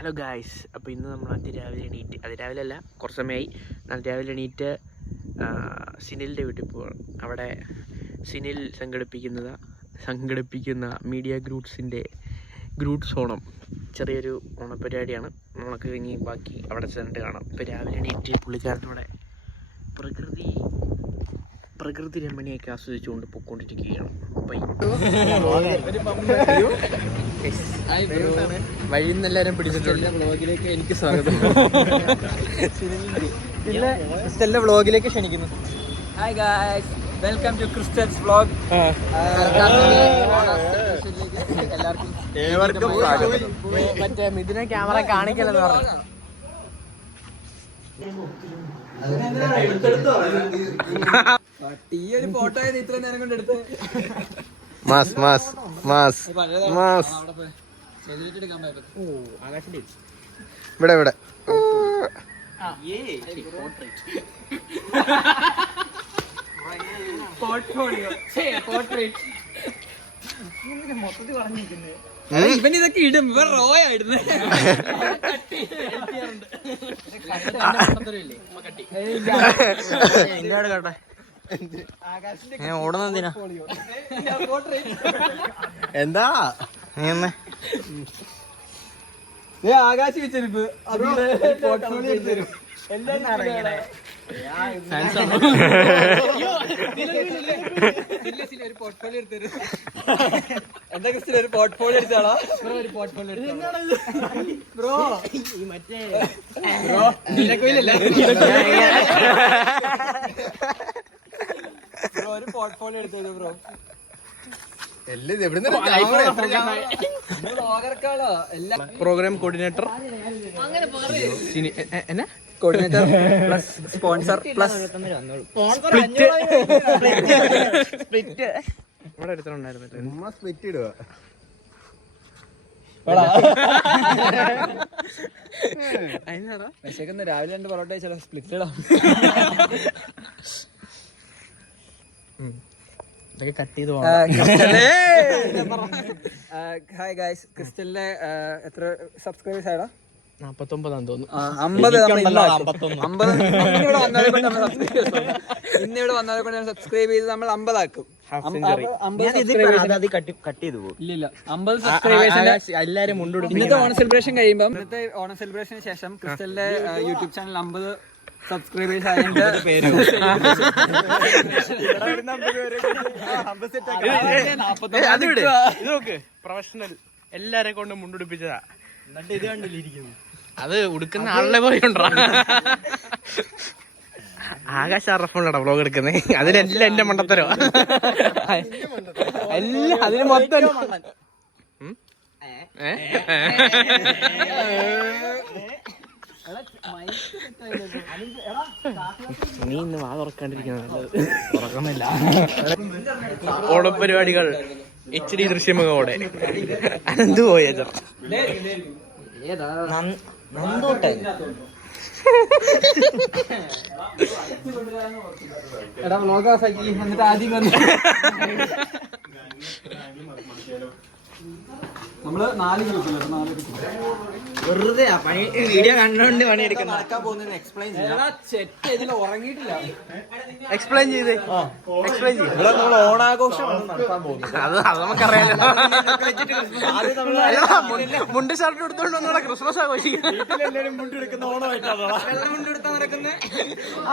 Hello guys, അപ്പോൾ ഇന്ന് നമ്മൾ അതിരാവിലെ എണീറ്റ്, അതിരാവിലെ അല്ല കുറച്ച് സമയമായി, അതിരാവിലെ എണീറ്റ് സിനിലിൻ്റെ വീട്ടിൽ പോവാണ്. അവിടെ സിനിൽ സംഘടിപ്പിക്കുന്ന മീഡിയ ഗ്രൂട്ട്സ് ഓണം ചെറിയൊരു ഓണപ്പരിപാടിയാണ്. നമുക്ക് ഇനി ബാക്കി അവിടെ ചെന്നിട്ട് കാണാം. ഇപ്പോൾ രാവിലെ എണീറ്റ് പുള്ളിക്കാരനോടെ പ്രകൃതി രമണിയൊക്കെ ആസ്വദിച്ചുകൊണ്ട് പൊയ്ക്കൊണ്ടിരിക്കുകയാണ്. വഴി എല്ലാവരും പിടിച്ചിട്ടുണ്ട്. വ്ളോഗിലേക്ക് എനിക്ക് സ്വാഗതം. ക്രിസ്റ്റലിന്റെ വ്ളോഗിലേക്ക് ക്ഷണിക്കുന്നു. Hi guys, welcome to Crystal's vlog. എല്ലാവർക്കും മറ്റേ മിഥുനെ ക്യാമറ കാണിക്കലെന്ന് പറഞ്ഞു. ഈ ഒരു ഫോട്ടോ ഇത്ര നേരം കൊണ്ട് എടുത്ത് ഇവിടെ ഇവൻ ഇതൊക്കെ ഇടും. ഇവൻ റോ ആയിരുന്നു. കേട്ടെ ഞാൻ ഓടുന്നെന്തിനാ? എന്താ ആകാശ് വെച്ചെടുപ്പ് ഒരു പോർട്ട്ഫോളിയോ എടുത്തരും. എന്താ ക്രിസ്ത്യൻ ഒരു പോർട്ട്ഫോളിയോ എടുത്താളോ? ഒരു പോർട്ട്ഫോളിയോ ബ്രോ മറ്റേ നീലക്കോയിലല്ലേ ബ്രോ, ഒരു പോർട്ട്ഫോളിയോ എടുത്തത് bro. Programme coordinator coordinator plus sponsor plus split ഇവിടെ എടുത്തിട്ടുണ്ടായിരുന്നു. സ്പ്ലിറ്റ് ഇടുക വിശക്കുന്ന രാവിലെ 2 പൊറോട്ട ചില സ്പ്ലിറ്റ് ഇടാം. കട്ട് ചെയ്ത് ഹായ് ഗായ്സ്, ക്രിസ്റ്റലിന്റെ എത്ര സബ്സ്ക്രൈബേഴ്സ് ആയടാ? 49 ആണെന്ന് തോന്നുന്നു. 50 ഇന്നിവിടെ വന്നവരെ കൊണ്ട് സബ്സ്ക്രൈബ് ചെയ്ത് നമ്മൾ 50 ആക്കും. ഇല്ല 50 സബ്സ്ക്രൈബേഴ്സ് എല്ലാരും മുൻകൂട്ടി. ഇന്നത്തെ ഓണം സെലിബ്രേഷൻ കഴിയുമ്പോൾ, ഇന്നത്തെ ഓണം സെലിബ്രേഷന് ശേഷം ക്രിസ്റ്റലിന്റെ യൂട്യൂബ് ചാനൽ 50 സബ്സ്ക്രൈബേഴ്സ് ആയതിന്റെ പ്രൊഫഷണൽ എല്ലാരെ കൊണ്ട് മുണ്ടുപിടിപ്പിച്ചതാ. എന്നിട്ട് ഇത് കണ്ടിരിക്കുന്നു. അത് ഉടുക്കുന്ന ആളിനെ പോയുണ്ടോ? ആകാശ റഫോണ്ടാ വ്ളോഗ് എടുക്കുന്നേ. അതിലെല്ലാം എന്റെ മണ്ടത്തരോ എല്ലാം അതിന് മൊത്തം. നീ ഇന്ന് വാ തുറക്കാണ്ടിരിക്കുന്നില്ല. ഓണപ്പരിപാടികൾ HD ദൃശ്യമോടെ അനന്ത് പോയ എടാ വ്ളോഗാക്കി എന്നിട്ട് ആദ്യം നമ്മള് 4 വെറുതെ വീഡിയോ കണ്ടോണ്ട് പണിയെടുക്കുന്ന എക്സ്പ്ലെയിൻ ഉറങ്ങിയിട്ടില്ല. എക്സ്പ്ലെയിൻ ചെയ്ത് നമ്മൾ ഓണാഘോഷം അത് നമുക്കറിയാലോ. മുണ്ട് ഷർട്ട് എടുത്തോണ്ട് വന്നുള്ള ക്രിസ്മസ് ആഘോഷിക്കും. മുണ്ടെടുക്കുന്ന ഓണമായിട്ടാണ് മുണ്ടെടുത്താൽ നടക്കുന്നത്.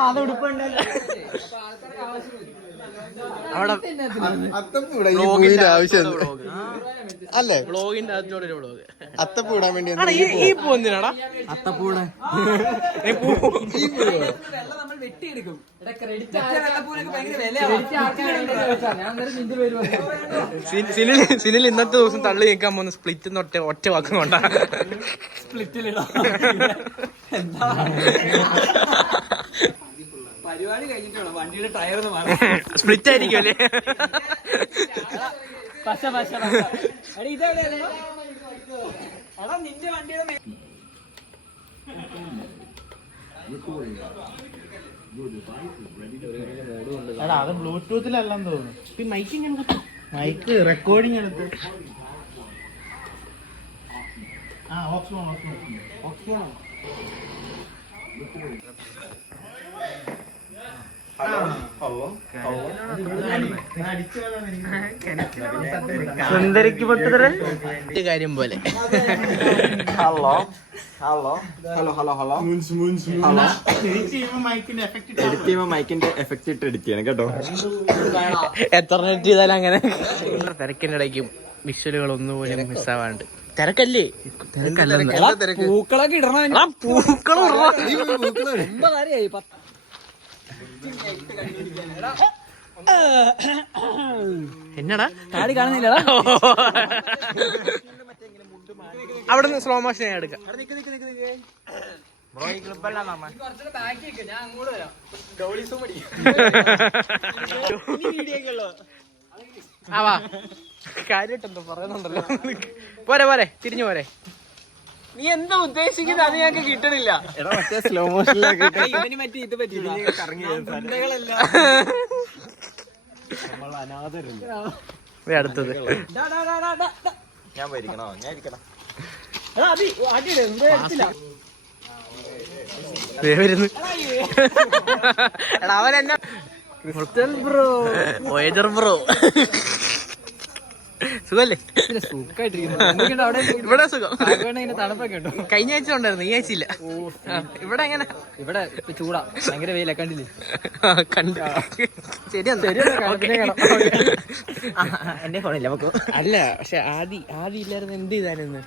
അത് ഉടുപ്പുണ്ടല്ലോ അവിടെ ആവശ്യം അല്ലേ? വ്ളോഗിന്റെ അകത്തോടെ വ്ളോഗ് അത്തപ്പൂ ഇടാൻ വേണ്ടി ഈ പൂ എന്തിനാടാ? അത്തപ്പൂടെ സിനിൽ ഇന്നത്തെ ദിവസം തള്ളി നിൽക്കാൻ പോകുന്ന സ്പ്ലിറ്റ് ഒറ്റ വാക്കും കൊണ്ടാ. സ്പ്ലിറ്റിലിടാം പരിപാടി കഴിഞ്ഞിട്ടാണ് വണ്ടിയുടെ ടയർ സ്പ്ലിറ്റ് ആയിരിക്കും അല്ലേ? നിന്റെ വണ്ടിയുടെ അത് ബ്ലൂടൂത്തിലല്ലെന്ന് തോന്നുന്നു. മൈക്ക് റെക്കോർഡിങ് എടുത്ത് ഓഫ് സുന്ദരിക്ക് പൊട്ടുതരൽ കാര്യം പോലെ. Hello hello hello hello hello hello. Edit ചെയ്യുമ്പോ മൈക്കിന്റെ എഫക്റ്റ് ഇട്ട് എഡിറ്റ് ചെയ്യണം കേട്ടോ. എത്ര നെറ്റ് ചെയ്താലും അങ്ങനെ. തിരക്കിന്റെ ഇടയ്ക്കും വിഷ്വലുകൾ ഒന്നുപോലും മിസ്സാവാണ്ട്. തിരക്കല്ലേ? പൂക്കളൊക്കെ ഇടണം. എന്നടാ താടി കാണുന്നില്ലടാ. അവിടുന്ന് സ്ലോ മോഷൻ ഞാൻ എടുക്കാം. ആവാ കാര്യമായിട്ടെന്തോ പറയുന്നുണ്ടല്ലോ. പോരെ പോരെ തിരിഞ്ഞു പോരെ. നീ എന്താ ഉദ്ദേശിക്കുന്നത്? അത് ഞങ്ങൾക്ക് കിട്ടണില്ല. മറ്റേ സ്ലോ മോഷനിലൊക്കെ ഇത് പറ്റില്ല. അടുത്തത് ഞാൻ പോയിരിക്കണോ? ഞാൻ ഇരിക്കണം. എടാ അവനെന്നെ ബ്രോ സുഖല്ലേ? ഇവിടെ സുഖം. തണുപ്പൊക്കെ ഉണ്ടോ? കഴിഞ്ഞ ആഴ്ച ഉണ്ടായിരുന്നു, ഈ ആഴ്ച ഇല്ല. ഇവിടെ എങ്ങനെ? ഇവിടെ ചൂടാ, ഭയങ്കര വെയില. കണ്ടില്ലേ? കണ്ടു. ശരിയാണ്. എന്റെ ഫോണില്ല നമുക്ക്. അല്ല പക്ഷെ ആദ്യം ഇല്ലായിരുന്നു. എന്ത് ചെയ്തായിരുന്നു?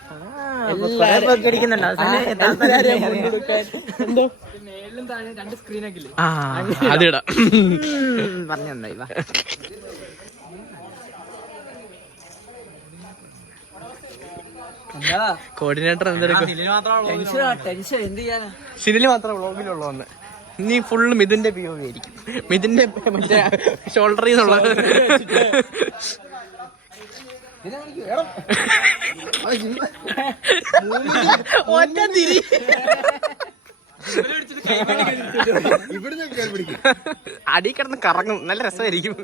എന്തോ മേളിലും താഴെ 2 സ്ക്രീനൊക്കെ ഇല്ലേ? അതിടാം. പറഞ്ഞു. കോർഡിനേറ്റർ എന്തെടുക്കും? ടെൻഷൻ എന്ത് ചെയ്യാനാ? സിനില് മാത്രമേ വ്ളോഗിലുള്ളൂ വന്ന്. ഇനി ഫുള്ള് മിഥുന്റെ POV ആയിരിക്കും. മിഥുന്റെ മറ്റേ ഷോൾഡറിൽ നിന്നുള്ള ഒറ്റ തിരി. അടി കിടന്ന് കറങ്ങും, നല്ല രസമായിരിക്കും.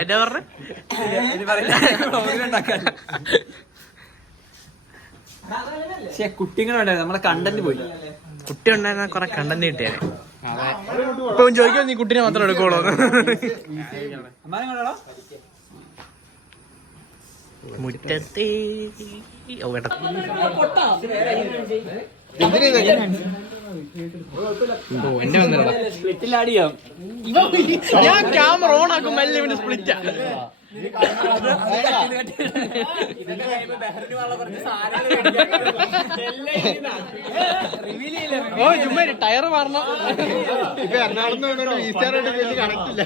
എന്താ പറഞ്ഞ? കുട്ടികളുണ്ടായിരുന്നു, നമ്മളെ കണ്ടന്റ് പോയി. കുട്ടി ഉണ്ടായിരുന്ന കൊറേ കണ്ടന്റ് കിട്ടിയാലേ. ഇപ്പൊ ചോദിക്കാൻ നീ കുട്ടീനെ മാത്രം എടുക്കുള്ളൂ. മുറ്റത്തെ എന്നെ വന്നിടാ. ഞാൻ ക്യാമറ ഓൺ ആക്കും, മെല്ലെ ഇവന്റെ സ്പ്ലിറ്റാ. ഓ ചുമ്മാ ടയർ മാറണം. ഇപ്പൊ എറണാകുളത്ത് വലിയ കണക്കില്ല.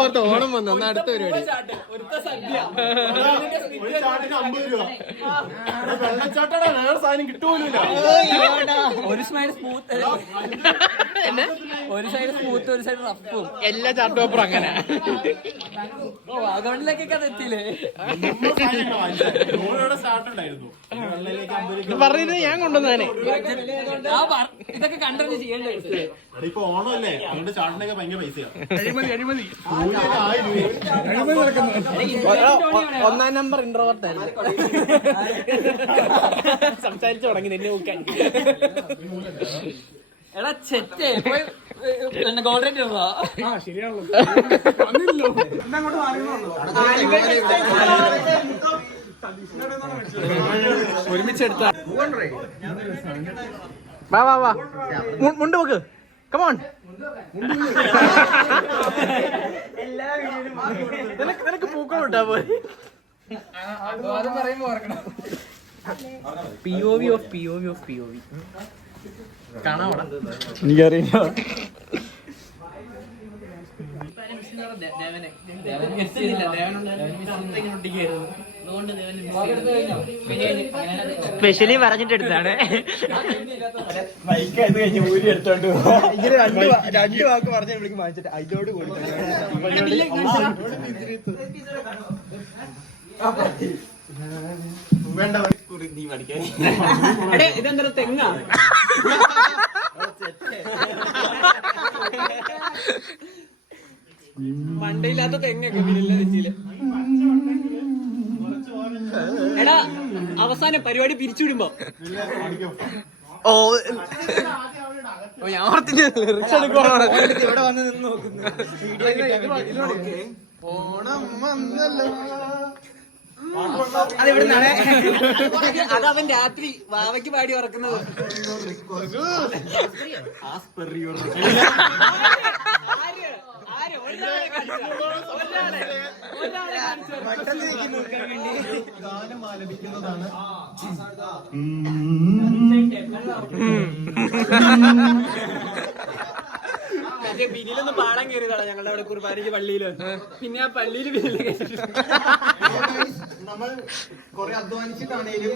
ഓർത്ത് ഓണം വന്നു. എന്നാ അടുത്ത പരിപാടി ഒരു സൈഡ് സ്മൂത്ത്, ഒരു സൈഡ് റഫും. എല്ലാ ചാർട്ട് പേപ്പറും അങ്ങനെ. അതുകൊണ്ടിലേക്കൊക്കെ അത് എത്തിയില്ലേ? പറഞ്ഞത് ഞാൻ കൊണ്ടുവന്നേ. ഇതൊക്കെ കണ്ടറിഞ്ഞ് ചെയ്യണ്ടേ? ഇപ്പൊ ഓണമല്ലേ, അതുകൊണ്ട് ചാട്ടിനൊക്കെ ഭയങ്കര പൈസയാണ്. അഴിമതി. 1ാം നമ്പർ ഇൻട്രോവേർട്ട് ആയിരുന്നു. സംസാരിച്ചു തുടങ്ങി നിന്നെ നോക്കാൻ. എടാ ചെറ്റേ പോയി ഗോൾഡ് റേറ്റ് ഇടുവാ. ഒരുമിച്ചെടുത്ത വാ മുണ്ട് നോക്ക്. കമോൺ. നിനക്ക് പൂക്കൾ ഇട്ടാ പോലെ. POV കാണാവണം. എനിക്കറിയില്ല. സ്പെഷ്യലി പറഞ്ഞിട്ട് എടുത്താണ്. ഇങ്ങനെ രണ്ട് വാക്ക് പറഞ്ഞ വിളിക്ക് വാങ്ങിച്ചിട്ട് അതിനോട് കൊടുക്കണം. വേണ്ട നീ പഠിക്കാൻ. ഇതെന്താ തെങ്ങാ? മണ്ടയില്ലാത്ത തെങ്ങൊക്കെ വീടില്ല. എടാ അവസാനം പരിപാടി പിരിച്ചുവിടുമ്പോ ഓ ഞാൻ ഓർത്തിട്ട് ലിറിക്സ് എടുക്കുവാണ്. ഇവിടെ വന്ന് നിന്ന് നോക്കുന്നു. ഓണം വന്നല്ലോ. അതവൻ രാത്രി വാവയ്ക്ക് പാടി ഉറക്കുന്നത്. ഗാനം ആലപിക്കുന്നതാണ്. ബിനിലൊന്ന് പാടാൻ കയറിയതാണ് ഞങ്ങളുടെ അവിടെ കുർബാനയ്ക്ക് പള്ളിയില്. പിന്നെ ആ പള്ളിയിൽ ബിനില് നമ്മൾ കൊറേ അധ്വാനിച്ചിട്ടാണേലും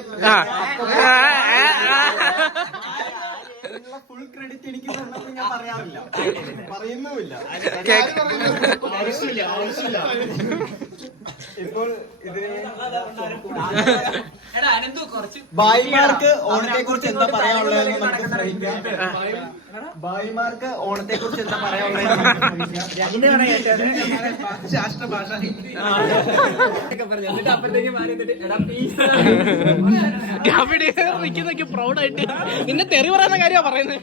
ഫുൾ ക്രെഡിറ്റ് എനിക്ക് തന്നപ്പോൾ ഞാൻ പറയാറില്ല, പറയുന്നുമില്ല. ഇപ്പോൾ ഇതിന് ഭായിമാർക്ക് ഓണത്തെ കുറിച്ച് എന്താ പറയാനുള്ളതെന്ന് നമുക്ക് ശ്രമിക്കാം. ഭായിമാർക്ക് ഓണത്തെ കുറിച്ച് എന്താ പറയാനുള്ളതെന്ന് രാഷ്ട്രഭാഷ പ്രൗഡായിട്ട് നിന്നെ തെറി പറയുന്ന കാര്യമാ പറയുന്നത്.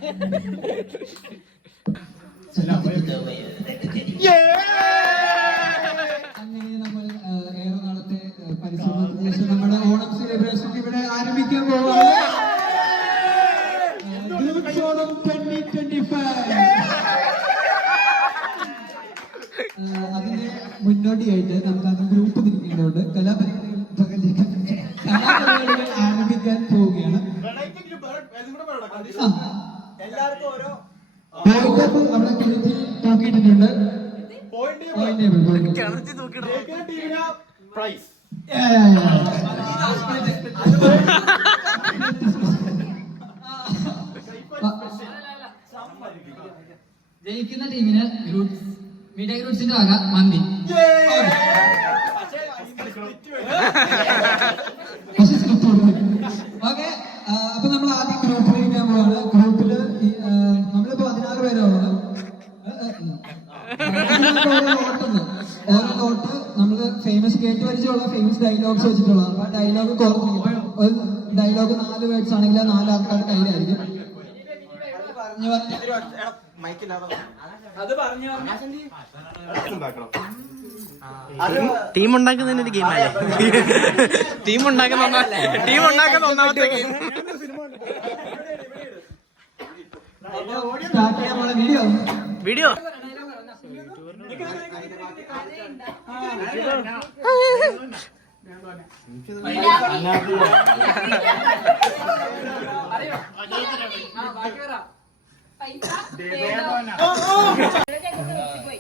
അങ്ങനെ നമ്മൾ ഏറെ നാളത്തെ പരിശ്രമത്തിന് ശേഷം നമ്മുടെ ഓണം സെലിബ്രേഷൻ ഇവിടെ ആരംഭിക്കാൻ പോവുകയാണ്. ഓണം 2025. അതിന് മുന്നോടിയായിട്ട് നമുക്ക് അത് ഗ്രൂപ്പ് തിരിക്കേണ്ടതുണ്ട്. കലാപരിപാടികൾ ആരംഭിക്കാൻ പോവുകയാണ്. എല്ലാവർക്കും ഓരോ അവിടെ കെഴുത്തിൽ തൂക്കിയിട്ടുണ്ട്. പ്രൈസ്. ജയിക്കുന്ന ടീമിന് ഗ്രൂപ്പ് മീഡിയ ഗ്രൂപ്പ്സിന്റെ വക മന്തി. ഓക്കെ, അപ്പൊ നമ്മൾ ആദ്യം ഗ്രൂപ്പിലിരിക്കാൻ പോവാണ്. ഗ്രൂപ്പില് നമ്മളിപ്പോ 16 പേരാണ്. ഓരോ നോട്ട് നമ്മള് ഫേമസ് കേട്ട് പരിചയമുള്ള ഫേമസ് ഡയലോഗ്സ് വെച്ചിട്ടുള്ള അപ്പൊ ഡയലോഗ് കോർത്തിരിക്കും. ഒരു ഡയലോഗ് 4 വേർഡ്സ് ആണെങ്കിൽ 4 ആൾക്കാരുടെ കയ്യിലായിരിക്കും. ടീം ഉണ്ടാക്കുന്നതിന് ഒരു ഗെയിമല്ലേ? ടീം ഉണ്ടാക്കുന്ന ഒന്നാമത്തെ ഗെയിം. സ്റ്റാർട്ട് ചെയ്യാൻ പോണ വീഡിയോ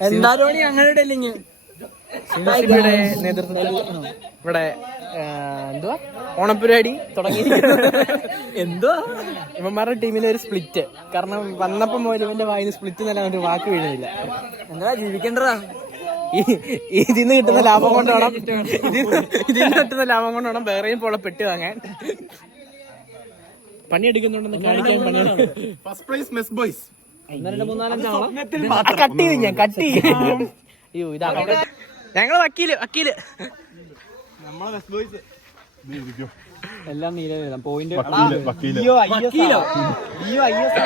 എന്തായാലും ഞങ്ങളുടെ ഡെല്ലിങ് ഇവിടെ നേതൃത്വത്തിൽ ഇവിടെ എന്തുവാ ഓണപ്പരിപാടി തുടങ്ങിയിരിക്കുന്നത്. എന്തുവാ ഇവന്മാരുടെ ടീമിലെ ഒരു സ്പ്ലിറ്റ്. കാരണം വന്നപ്പം മുതൽ ഇവന്റെ വായിന്ന് സ്പ്ലിറ്റ് എന്നല്ല ഒരു വാക്ക് വീഴുന്നില്ല. എന്താ ജീവിക്കണ്ടതാ. ഇതിന്ന് കിട്ടുന്ന ലാഭം കൊണ്ട് വേണം വേറെയും പോലെ പെട്ടി വാങ്ങാൻ. പണിയെടുക്കുന്നുണ്ടെന്ന് കാണിക്കാൻ പണിയാണ്. First prize mess boys. 2, 3, 4, 5 cut ചെയ്ത് ഞാൻ കട്ട് ചെയ്യും. അയ്യോ ഇതാ ഞങ്ങള് വക്കീല് നമ്മളെ മെസ് ബോയ്സ് എല്ലാം നീല പോയിന്റ്.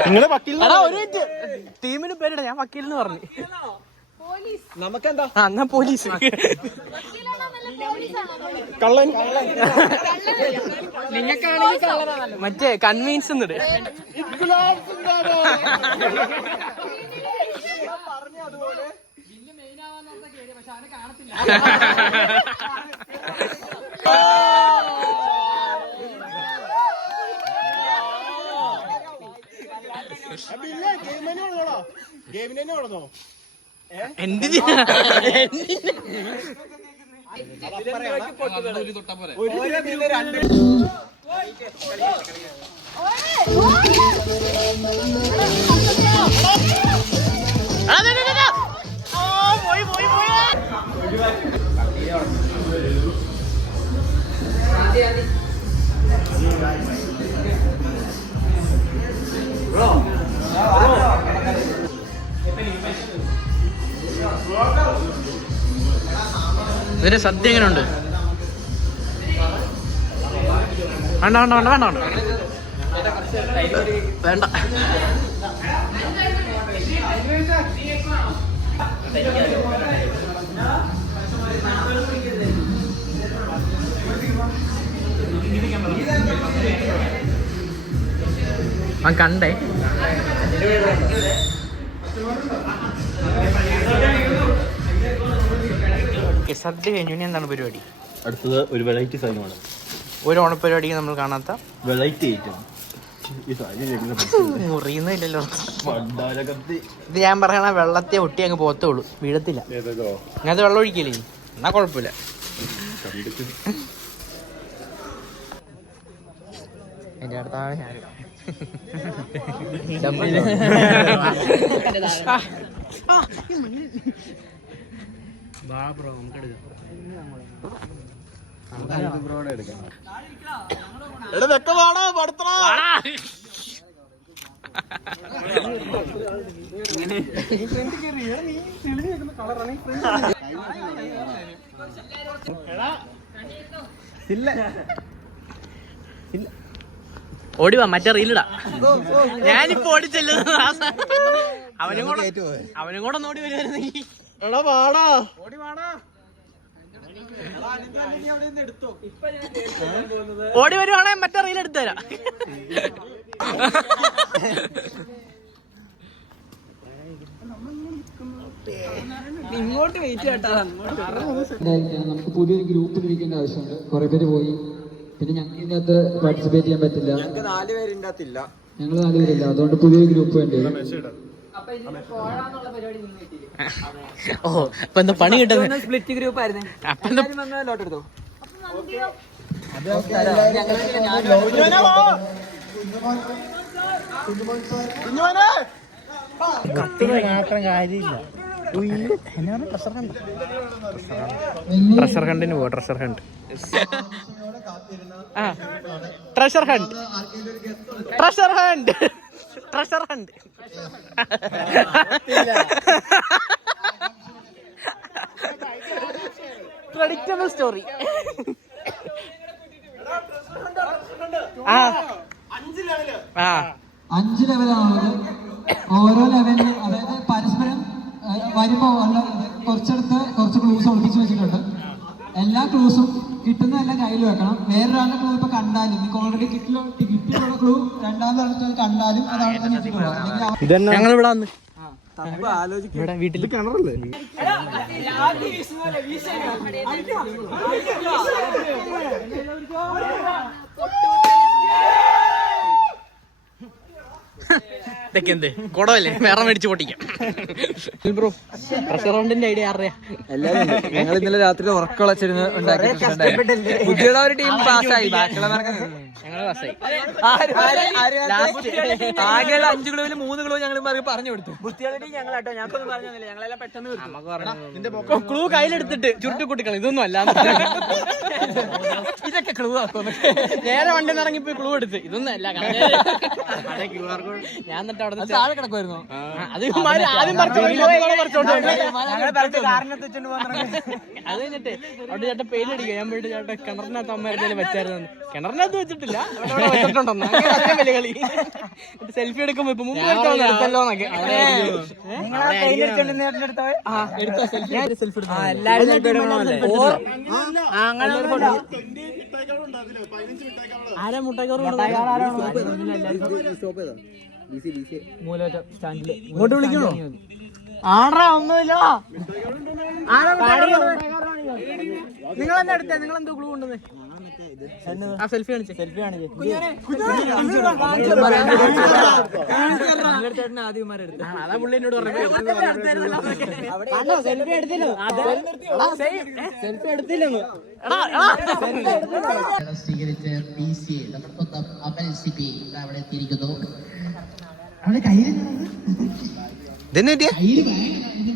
നിങ്ങള് വക്കീൽ ഒരു മിനിറ്റ് ടീമിന് പേരിട. ഞാൻ വക്കീലെന്ന് പറഞ്ഞു. നമുക്കെന്താ എന്നാ പോലീസ് കള്ളൻ. നിങ്ങൾക്കാണെങ്കിൽ മറ്റേ കൺവീൻസ് എന്നിട്ട് ഗെയിമിനെ നടന്നോ? എന്ത് ഇതിന്റെ സദ്യ എങ്ങനെയുണ്ട്? വേണ്ട വേണ്ട വേണ്ട വേണ്ട വേണ്ട വേണ്ട. അവൻ കണ്ടേ. സദ്യ കഴിഞ്ഞു. ഇനി എന്താണ് പരിപാടി? അടുത്തത് ഒരു വെറൈറ്റി സാധനമാണ്. ഒരു ഓണപ്പരിപാടിക്ക് നമ്മൾ കാണാത്ത വെറൈറ്റി ഐറ്റം. മുറിയുന്നില്ലല്ലോ. ഇത് ഞാൻ പറയണ വെള്ളത്തെ ഒട്ടി അങ്ങ് പോകത്തുള്ളൂ, വീഴത്തില്ല. അങ്ങനത്തെ വെള്ളം ഒഴിക്കില്ലേ എന്നാ കുഴപ്പമില്ല. എന്റെ അടുത്താണ് ഞാൻ. ഓടിവാ, മറ്റേ റീലിടാ. ഞാനിപ്പോ ഓടിച്ചെല്ലുന്നത് അവനും കൂടെ ഒന്ന് ഓടി വരുമായിരുന്നെങ്കിൽ. ഓടി വരുവാണെ മറ്റേ റീൽ എടുത്തു തരാം. ഇങ്ങോട്ട് വെയിറ്റ് കേട്ടാ. നമുക്ക് പുതിയൊരു ഗ്രൂപ്പിൽ ഇരിക്കേണ്ട ആവശ്യമുണ്ട്. കുറെ പേര് പോയി, പിന്നെ ഞങ്ങൾക്ക് ഇതിനകത്ത് പാർട്ടിസിപ്പേറ്റ് ചെയ്യാൻ പറ്റില്ല. ഞങ്ങൾ 4 പേരില്ല, അതുകൊണ്ട് പുതിയൊരു ഗ്രൂപ്പ് വേണ്ടി വരും. ഓ, അപ്പൊ എന്താ പണി കിട്ടുന്നത്? സ്പ്ലിറ്റ് ഗ്രൂപ്പ് ആയിരുന്നു. ലോട്ട് എടുത്തോ. ട്രഷർ ഹണ്ടിന് പോവാ. Treasure hunt. Treasure hunt. Treasure hunt. Treasure hunt. Predictable story. 5 ലെവലാണുള്ളത്. ഓരോ ലെവലിൽ, അതായത് പരസ്പരം വരുമ്പോ കുറച്ച് ക്ലൂസ് ഒളിപ്പിച്ച് വെച്ചിട്ടുണ്ട്. എല്ലാ ക്ലൂസും കിട്ടുന്നതെല്ലാം കയ്യിൽ വെക്കണം. വേറൊരാളുടെ ക്ലൂ ഇപ്പൊ കണ്ടാലും, നിങ്ങൾക്ക് ഓൾറെഡി കിട്ടിയിട്ടുള്ള ക്ലൂ രണ്ടാമത് കണ്ടാലും അത് അവിടെ തന്നെ വെച്ചിട്ടുള്ളൂ. ഞങ്ങൾ ഇവിടെ വന്ന് ഇവിടെ വീട്ടിൽ കിണറല്ലേ? ഇതൊക്കെ എന്ത് കുടമല്ലേ, വേറെ മേടിച്ച് പൊട്ടിക്കാം. ബ്രോ, റെസ്റ്റോറന്റിന്റെ ഐഡിയ അറിയാം. എല്ലാരും ഞങ്ങൾ ഇന്നലെ രാത്രി ഉറക്കളച്ചിരുന്ന് ബുദ്ധിയുള്ള ഒരു ടീം പാസ്സായി. ബാക്കിയുള്ളവർക്ക് ഞങ്ങൾ പാസ്സായി. ആകെയുള്ള 5 കിലോയിൽ 3 കിലോ ഞങ്ങൾ പറഞ്ഞു കൊടുത്തു. ബുദ്ധിയുള്ള ടീം ഞങ്ങളാട്ടോ, ഞങ്ങൾക്കൊന്നും പറഞ്ഞില്ല. ഞങ്ങളെല്ലാം പെട്ടെന്ന് ക്ലൂ കയ്യിലെടുത്തിട്ട് ചുരുട്ടിക്കുട്ടിക്കളി. ഇതൊന്നും അല്ല, ഇതൊക്കെ ക്ലൂ ആക്കുന്നു. നേരെ വണ്ടി ഇറങ്ങിപ്പോ ക്ലൂ എടുത്ത് ഇതൊന്നും അല്ല. ഞാൻ എന്നിട്ട് അവിടെ താഴെ കിടക്കുമായിരുന്നു. അത് ആദ്യം അത് കഴിഞ്ഞിട്ട് അവിടെ ചേട്ടൻ പെയിലടിക്കുക. ഞാൻ പോയിട്ട് ചേട്ടൻ കിണറിനകത്ത് അമ്മ എന്തെങ്കിലും വെച്ചായിരുന്നു. കിണറിനകത്ത് വെച്ചിട്ടില്ല, വെച്ചിട്ടുണ്ടെന്ന്. അതേ വലിയ കളി. സെൽഫി എടുക്കുമ്പോ ഇപ്പൊ മുമ്പ് എടുത്തല്ലോ എന്നൊക്കെ. ആരാ മുട്ടക്കോറ് ഇങ്ങോട്ട് വിളിക്കണോ? ആടാ ഒന്നുമില്ല. നിങ്ങളെന്താ എടുത്തേ? നിങ്ങളെന്തോ ക്ലൂ കൊണ്ടുവന്നേ? ആ സെൽഫി കാണിച്ചേ. സെൽഫി കാണിച്ചേ. അതാ പുള്ളി എന്നോട് പറഞ്ഞു. സെൽഫി എടുത്തില്ലോ. സെൽഫി എടുത്തില്ലെന്ന്. സ്വീകരിച്ച് BCA നമ്മുടെ സ്വന്തം അമൽ സിപി അവിടെ എത്തിയിരിക്കുന്നു. അവിടെ കയ്യിൽ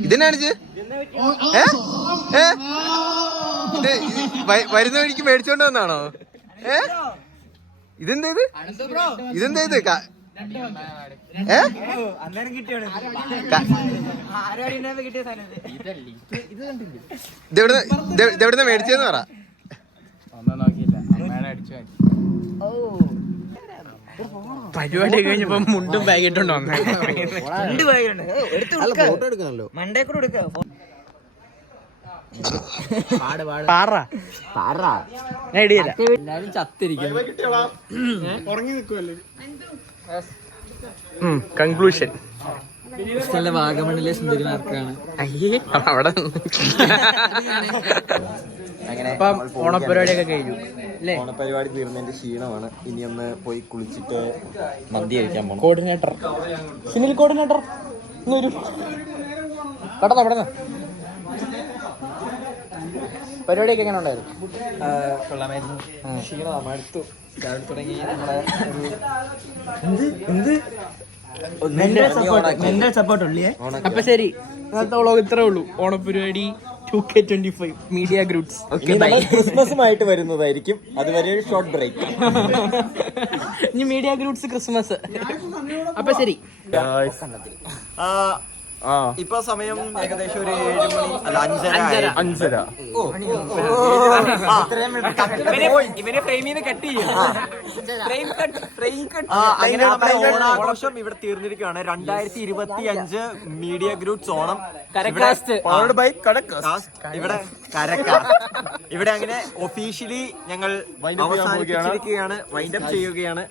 ഇതെന്നാണിച്ച് വരുന്ന വഴിക്ക് മേടിച്ചോണ്ട് വന്നാണോ? ഇതെന്താ ഇത്? ഇതെന്താ ഇത്? ഇതെവിടുന്ന് മേടിച്ചെന്ന് പറ. പരിപാടി കഴിഞ്ഞപ്പോ മുണ്ടും ബാഗ് ഇട്ടുണ്ടോ ഫോട്ടോ എടുക്കണല്ലോ. പാറാ ഞാൻ ഇടിയില്ല. എല്ലാരും ചത്തിരിക്കുന്നു. ഉറങ്ങി നിൽക്കുമല്ലേ? കൺക്ലൂഷൻ ക്രിസ്റ്റലിന്റെ വാഗമണിലെ സുന്ദരിമാർക്കാണ്. അയ്യേ അവിടെ അപ്പം ഓണപ്പരിപാടിയൊക്കെ കഴിഞ്ഞു അല്ലേ? ഓണപരിപാടി തീർന്നതിന്റെ ക്ഷീണമാണ്. ഇനി ഒന്ന് പോയി കുളിച്ചിട്ട് മന്തി കഴിക്കാൻ പോകണം. കോർഡിനേറ്റർ സിനിൽ കോർഡിനേറ്റർ ഇന്നൊരു കടന്നോ പരിപാടിയൊക്കെ എങ്ങനെ ഉണ്ടായിരുന്നു? കൊള്ളാമായിരുന്നു. ക്ഷീണമാണ്, അടുത്തു രാവിലെ തുടങ്ങി നമ്മുടെ അപ്പൊ ശരി, ഇന്നത്തെ വ്ളോഗ് ഇത്രേ ഉള്ളൂ. ഓണപ്പരിപാടി 2K25 മീഡിയ ഗ്രൂപ്പ്സ്. ഇനി നമ്മൾ ക്രിസ്മസുമായിട്ട് വരുന്നതായിരിക്കും. അതുവരെ ഒരു ഷോർട്ട് ബ്രേക്ക്. ഇനി മീഡിയ ഗ്രൂപ്പ്സ് ക്രിസ്മസ്. അപ്പൊ ശരി. ഇപ്പൊ സമയം ഏകദേശം ഒരു 7 മണി അല്ല 5:30. ഇവനെ ഫ്രെയിമിൽ നിന്ന് കട്ട് ചെയ്യും. അങ്ങനെ നമ്മുടെ ഓണാഘോഷം ഇവിടെ തീർന്നിരിക്കുകയാണ്. 2025 മീഡിയ ഗ്രൂപ്പ്സ് ഓണം ഇവിടെ ഇവിടെ അങ്ങനെ ഒഫീഷ്യലി ഞങ്ങൾ അവസാനിപ്പിച്ചിരിക്കുകയാണ്, വൈൻഡ് അപ്പ് ചെയ്യുകയാണ്.